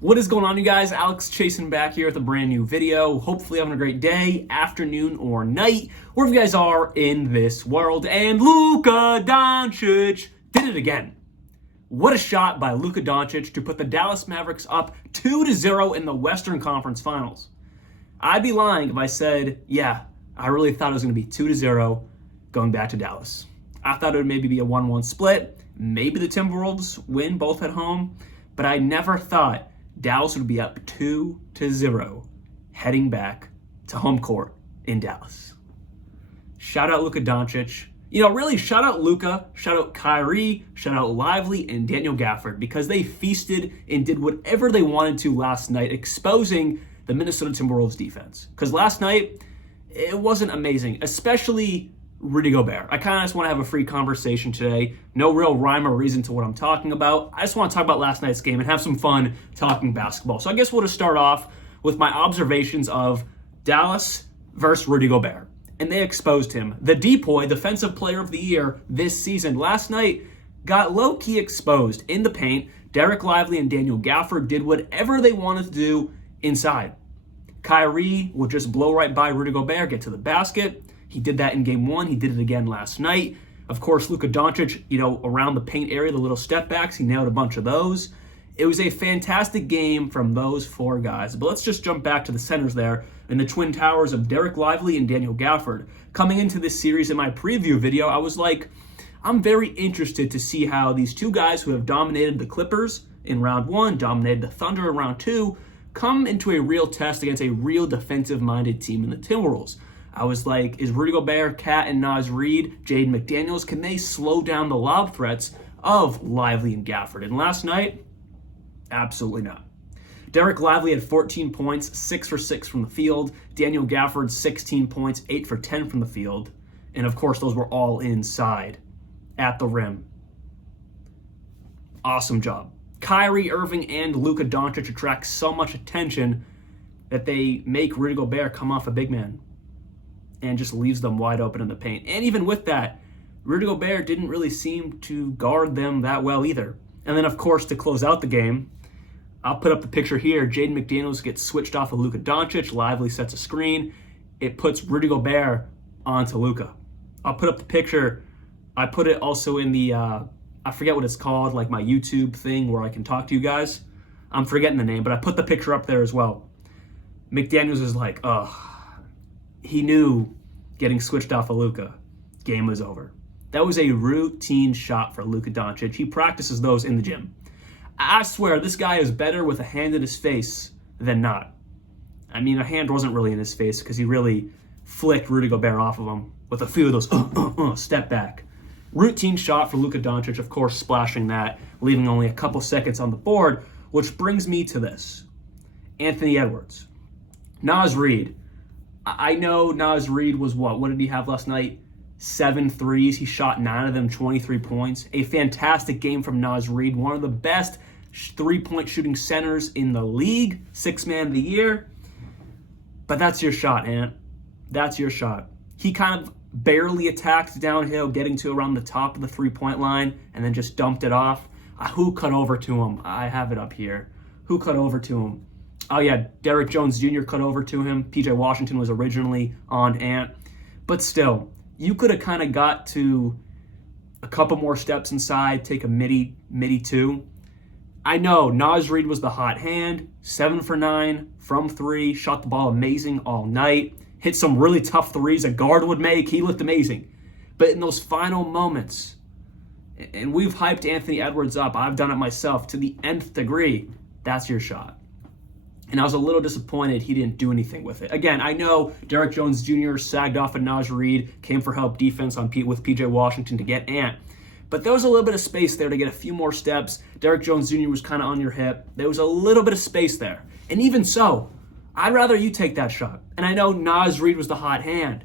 What is going on, you guys? Alex chasing back here with a brand new video. Hopefully having a great day, afternoon, or night, wherever you guys are in this world. And Luka Doncic did it again. What a shot by Luka Doncic to put the Dallas Mavericks up 2-0 in the Western Conference Finals. I'd be lying if I said, yeah, I really thought it was going to be 2-0 going back to Dallas. I thought it would maybe be a 1-1 split. Maybe the Timberwolves win both at home. But I never thought Dallas would be up 2-0 heading back to home court in Dallas. Shout out Luka Doncic. Really, shout out Luka, shout out Kyrie, shout out Lively, and Daniel Gafford, because they feasted and did whatever they wanted to last night, exposing the Minnesota Timberwolves defense. Because last night, it wasn't amazing, especially Rudy Gobert. I kind of just want to have a free conversation today. No real rhyme or reason to what I'm talking about. I just want to talk about last night's game and have some fun talking basketball. So I guess we'll just start off with my observations of Dallas versus Rudy Gobert. And they exposed him. The Depoy, Defensive Player of the Year this season, last night got low-key exposed in the paint. Derek Lively and Daniel Gafford did whatever they wanted to do inside. Kyrie would just blow right by Rudy Gobert, get to the basket. He did that in game one. He did it again last night. Of course, Luka Doncic, around the paint area, the little step backs, he nailed a bunch of those. It was a fantastic game from those four guys. But let's just jump back to the centers there in the Twin Towers of Derek Lively and Daniel Gafford. Coming into this series in my preview video, I was like, I'm very interested to see how these two guys who have dominated the Clippers in round one, dominated the Thunder in round two, come into a real test against a real defensive-minded team in the Timberwolves. I was like, is Rudy Gobert, Cat, and Naz Reid, Jaden McDaniels, can they slow down the lob threats of Lively and Gafford? And last night, absolutely not. Derek Lively had 14 points, 6 for 6 from the field. Daniel Gafford, 16 points, 8 for 10 from the field. And of course, those were all inside at the rim. Awesome job. Kyrie Irving and Luka Doncic attract so much attention that they make Rudy Gobert come off a big man and just leaves them wide open in the paint. And even with that, Rudy Gobert didn't really seem to guard them that well either. And then, of course, to close out the game, I'll put up the picture here. Jaden McDaniels gets switched off of Luka Doncic. Lively sets a screen. It puts Rudy Gobert onto Luka. I'll put up the picture. I put it also in the, I forget what it's called, like my YouTube thing where I can talk to you guys. I'm forgetting the name, but I put the picture up there as well. McDaniels is like, he knew getting switched off of Luka, game was over. That was a routine shot for Luka Doncic. He practices those in the gym. I swear, this guy is better with a hand in his face than not. I mean, a hand wasn't really in his face because he really flicked Rudy Gobert off of him with a few of those step back. Routine shot for Luka Doncic, of course, splashing that, leaving only a couple seconds on the board, which brings me to this. Anthony Edwards. Naz Reid. I know Naz Reid was what did he have last night? 7 threes. He shot 9 of them, 23 points. A fantastic game from Naz Reid, one of the best three-point shooting centers in the league, 6th man of the year. But that's your shot, Ant. That's your shot. He kind of barely attacked downhill, getting to around the top of the three-point line, and then just dumped it off. Who cut over to him? I have it up here. Who cut over to him? Oh, yeah, Derek Jones Jr. cut over to him. PJ Washington was originally on Ant. But still, you could have kind of got to a couple more steps inside, take a midi two. I know Naz Reid was the hot hand, 7 for 9 from 3, shot the ball amazing all night, hit some really tough threes a guard would make. He looked amazing. But in those final moments, and we've hyped Anthony Edwards up, I've done it myself to the nth degree, that's your shot. And I was a little disappointed he didn't do anything with it. Again, I know Derek Jones Jr. sagged off of Naz Reid, came for help defense with PJ Washington to get Ant. But there was a little bit of space there to get a few more steps. Derek Jones Jr. was kind of on your hip. There was a little bit of space there. And even so, I'd rather you take that shot. And I know Naz Reid was the hot hand,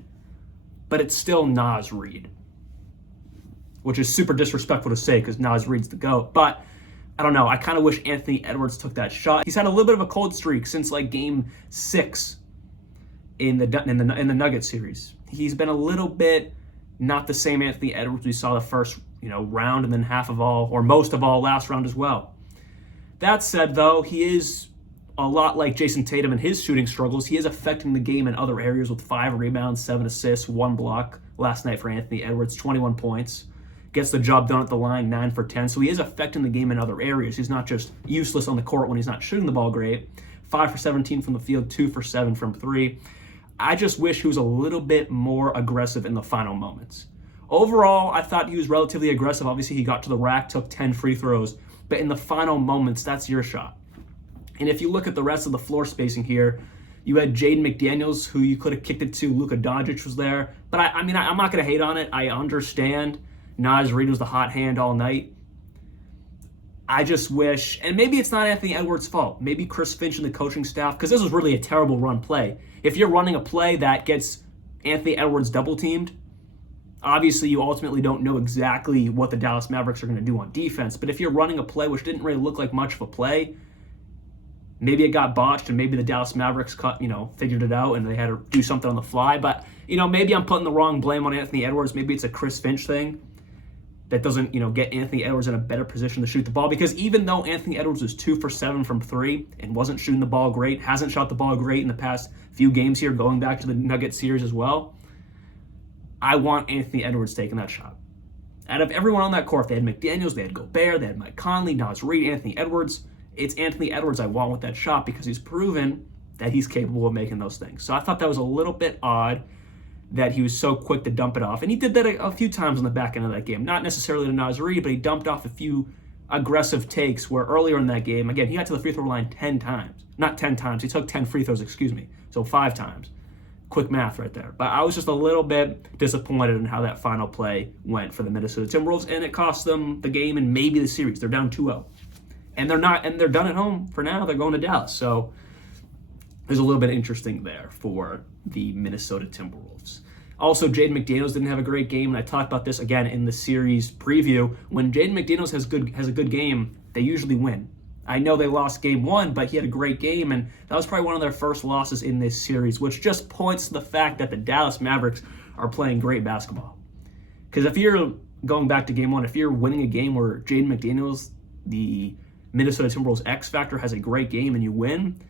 but it's still Naz Reid, which is super disrespectful to say because Naz Reid's the GOAT. But I don't know. I kind of wish Anthony Edwards took that shot. He's had a little bit of a cold streak since like game 6 in the Nuggets series. He's been a little bit not the same Anthony Edwards we saw the first round and then half of all or most of all last round as well. That said, though, he is a lot like Jason Tatum and his shooting struggles. He is affecting the game in other areas with 5 rebounds, 7 assists, 1 block last night for Anthony Edwards, 21 points. Gets the job done at the line, 9 for 10. So he is affecting the game in other areas. He's not just useless on the court when he's not shooting the ball great. 5 for 17 from the field, 2 for 7 from 3. I just wish he was a little bit more aggressive in the final moments. Overall, I thought he was relatively aggressive. Obviously, he got to the rack, took 10 free throws. But in the final moments, that's your shot. And if you look at the rest of the floor spacing here, you had Jaden McDaniels, who you could have kicked it to. Luka Doncic was there. But I'm not going to hate on it. I understand Naz Reid was the hot hand all night. I just wish, and maybe it's not Anthony Edwards' fault. Maybe Chris Finch and the coaching staff, because this was really a terrible run play. If you're running a play that gets Anthony Edwards double teamed, obviously you ultimately don't know exactly what the Dallas Mavericks are going to do on defense. But if you're running a play which didn't really look like much of a play, maybe it got botched and maybe the Dallas Mavericks figured it out and they had to do something on the fly. But, maybe I'm putting the wrong blame on Anthony Edwards. Maybe it's a Chris Finch thing that doesn't, get Anthony Edwards in a better position to shoot the ball. Because even though Anthony Edwards was 2 for 7 from 3 and wasn't shooting the ball great, hasn't shot the ball great in the past few games here, going back to the Nuggets series as well, I want Anthony Edwards taking that shot. Out of everyone on that court, they had McDaniels, they had Gobert, they had Mike Conley, Naz Reid, Anthony Edwards. It's Anthony Edwards I want with that shot because he's proven that he's capable of making those things. So I thought that was a little bit odd that he was so quick to dump it off. And he did that a few times on the back end of that game. Not necessarily to Naz Reid, but he dumped off a few aggressive takes where earlier in that game, again, he got to the free throw line 10 times. Not 10 times. He took 10 free throws, So 5 times. Quick math right there. But I was just a little bit disappointed in how that final play went for the Minnesota Timberwolves, and it cost them the game and maybe the series. They're down 2-0. And they're done at home for now. They're going to Dallas. So there's a little bit interesting there for the Minnesota Timberwolves. Also, Jaden McDaniels didn't have a great game, and I talked about this again in the series preview. When Jaden McDaniels has a good game, they usually win. I know they lost game 1, but he had a great game, and that was probably one of their first losses in this series, which just points to the fact that the Dallas Mavericks are playing great basketball. Because if you're going back to game 1, if you're winning a game where Jaden McDaniels, the Minnesota Timberwolves X Factor, has a great game and you win,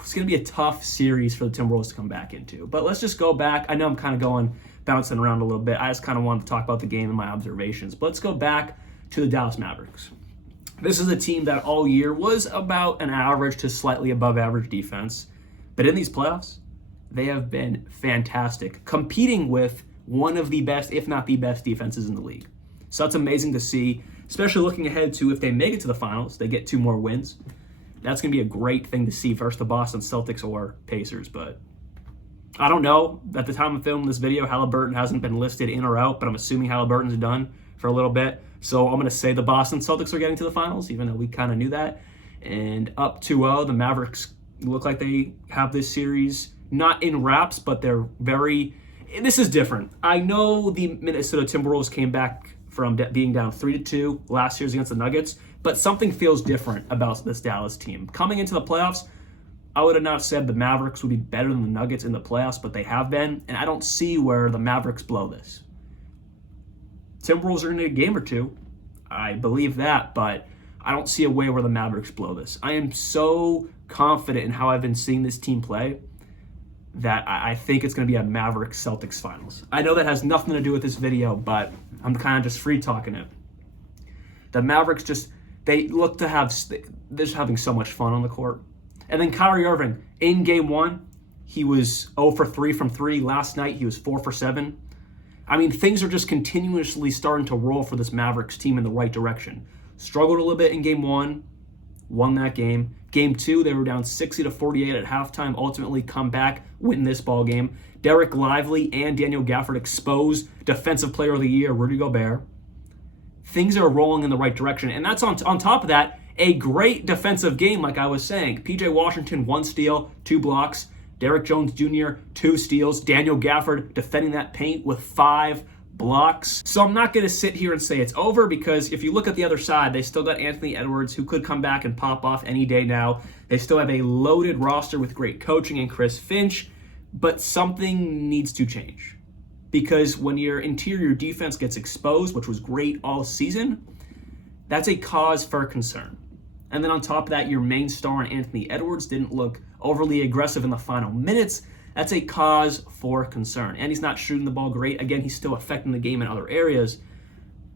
it's going to be a tough series for the Timberwolves to come back into. But let's just go back. I know I'm kind of bouncing around a little bit. I just kind of wanted to talk about the game and my observations. But let's go back to the Dallas Mavericks. This is a team that all year was about an average to slightly above average defense. But in these playoffs, they have been fantastic, competing with one of the best, if not the best, defenses in the league. So that's amazing to see, especially looking ahead to if they make it to the finals, they get 2 more wins. That's going to be a great thing to see versus the Boston Celtics or Pacers. But I don't know. At the time of filming this video, Halliburton hasn't been listed in or out, but I'm assuming Halliburton's done for a little bit. So I'm going to say the Boston Celtics are getting to the finals, even though we kind of knew that. And up 2-0, the Mavericks look like they have this series not in wraps, but they're very... This is different. I know the Minnesota Timberwolves came back from being down 3-2 last year against the Nuggets, but something feels different about this Dallas team. Coming into the playoffs, I would have not said the Mavericks would be better than the Nuggets in the playoffs, but they have been, and I don't see where the Mavericks blow this. Timberwolves are going to need a game or 2. I believe that, but I don't see a way where the Mavericks blow this. I am so confident in how I've been seeing this team play that I think it's going to be a Mavericks-Celtics finals. I know that has nothing to do with this video, but I'm kind of just free talking it. The Mavericks they look to have, they're just having so much fun on the court. And then Kyrie Irving, in game 1, he was 0 for 3 from 3. Last night, he was 4 for 7. I mean, things are just continuously starting to roll for this Mavericks team in the right direction. Struggled a little bit in game 1, won that game. Game 2, they were down 60-48 at halftime, ultimately come back, win this ball game. Derek Lively and Daniel Gafford exposed Defensive Player of the Year, Rudy Gobert. Things are rolling in the right direction. And that's on top of that, a great defensive game, like I was saying. PJ Washington, 1 steal, 2 blocks. Derek Jones Jr., 2 steals. Daniel Gafford defending that paint with 5 blocks. So I'm not going to sit here and say it's over, because if you look at the other side, they still got Anthony Edwards, who could come back and pop off any day now. They still have a loaded roster with great coaching and Chris Finch, but something needs to change. Because when your interior defense gets exposed, which was great all season, that's a cause for concern. And then on top of that, your main star in Anthony Edwards didn't look overly aggressive in the final minutes. That's a cause for concern. And he's not shooting the ball great. Again, he's still affecting the game in other areas.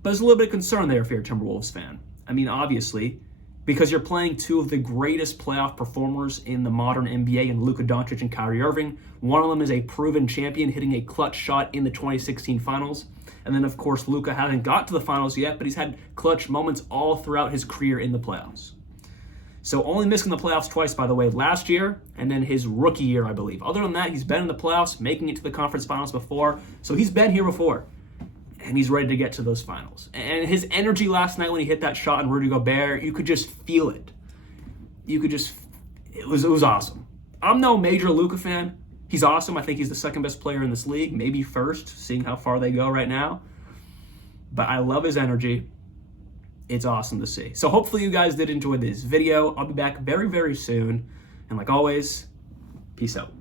But there's a little bit of concern there if you're a Timberwolves fan. I mean, obviously, because you're playing two of the greatest playoff performers in the modern NBA in Luka Doncic and Kyrie Irving. One of them is a proven champion, hitting a clutch shot in the 2016 finals. And then, of course, Luka hasn't got to the finals yet, but he's had clutch moments all throughout his career in the playoffs. So only missing the playoffs twice, by the way, last year and then his rookie year, I believe. Other than that, he's been in the playoffs, making it to the conference finals before. So he's been here before, and he's ready to get to those finals. And his energy last night when he hit that shot on Rudy Gobert, you could just feel it. It was awesome. I'm no major Luka fan. He's awesome. I think he's the second best player in this league, maybe first, seeing how far they go right now. But I love his energy. It's awesome to see. So hopefully you guys did enjoy this video. I'll be back very, very soon. And like always, peace out.